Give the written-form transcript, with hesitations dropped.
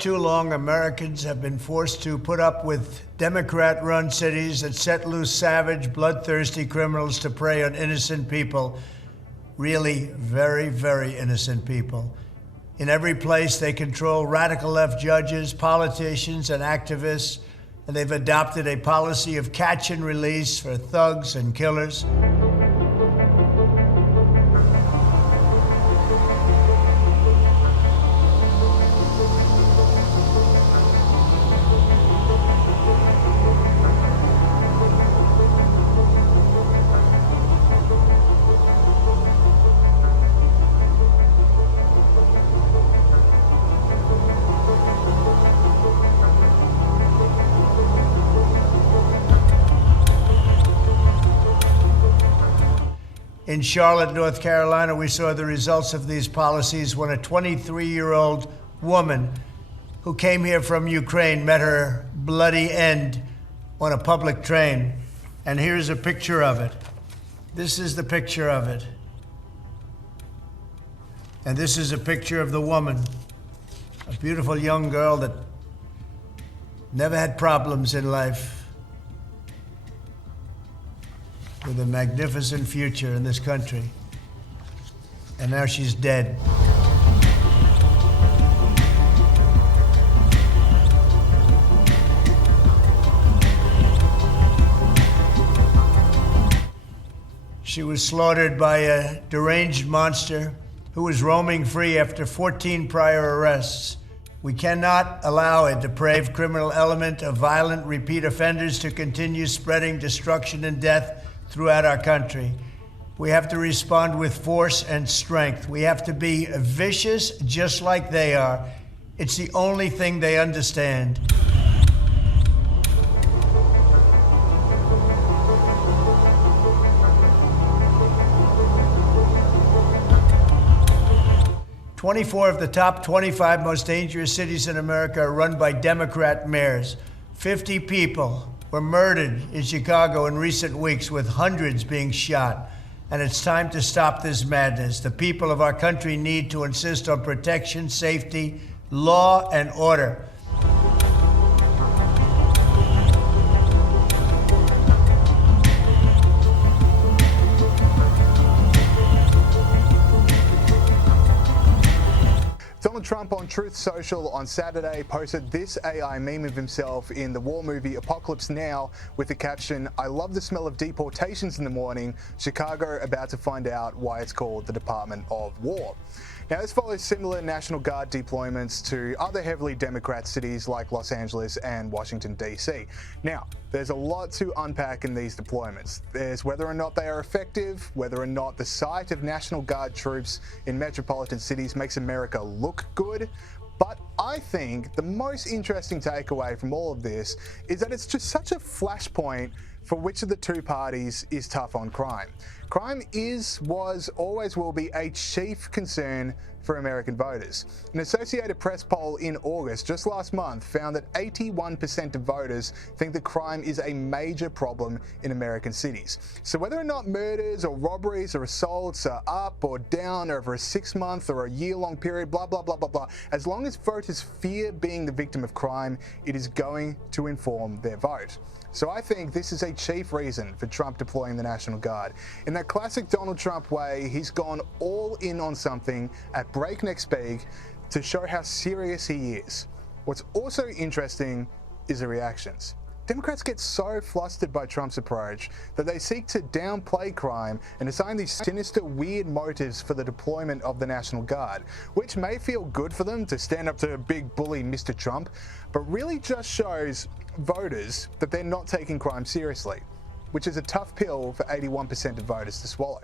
too long, Americans have been forced to put up with Democrat-run cities that set loose savage, bloodthirsty criminals to prey on innocent people. Really very, very innocent people. In every place, they control radical left judges, politicians, and activists, and they've adopted a policy of catch and release for thugs and killers. In Charlotte, North Carolina, we saw the results of these policies when a 23-year-old woman who came here from Ukraine met her bloody end on a public train. And here's a picture of it. This is the picture of it. And this is a picture of the woman, a beautiful young girl that never had problems in life, with a magnificent future in this country. And now she's dead. She was slaughtered by a deranged monster who was roaming free after 14 prior arrests. We cannot allow a depraved criminal element of violent repeat offenders to continue spreading destruction and death throughout our country. We have to respond with force and strength. We have to be vicious just like they are. It's the only thing they understand. "24 of the top 25 most dangerous cities in America are run by Democrat mayors. 50 people were murdered in Chicago in recent weeks, with hundreds being shot. And it's time to stop this madness. The people of our country need to insist on protection, safety, law, and order." Donald Trump on Truth Social on Saturday posted this AI meme of himself in the war movie Apocalypse Now with the caption, "I love the smell of deportations in the morning. Chicago about to find out why it's called the Department of War." Now, this follows similar National Guard deployments to other heavily Democrat cities like Los Angeles and Washington, D.C. Now, there's a lot to unpack in these deployments. There's whether or not they are effective, whether or not the sight of National Guard troops in metropolitan cities makes America look good. But I think the most interesting takeaway from all of this is that it's just such a flashpoint for which of the two parties is tough on crime. Crime is, was, always will be a chief concern for American voters. An Associated Press poll in August, just last month, found that 81% of voters think that crime is a major problem in American cities. So whether or not murders or robberies or assaults are up or down over a 6-month or a year-long period, blah, blah, blah, blah, blah, as long as voters fear being the victim of crime, it is going to inform their vote. So I think this is a chief reason for Trump deploying the National Guard. In that classic Donald Trump way, he's gone all in on something at breakneck speed to show how serious he is. What's also interesting is the reactions. Democrats get so flustered by Trump's approach that they seek to downplay crime and assign these sinister, weird motives for the deployment of the National Guard, which may feel good for them to stand up to big bully Mr. Trump, but really just shows voters that they're not taking crime seriously, which is a tough pill for 81% of voters to swallow.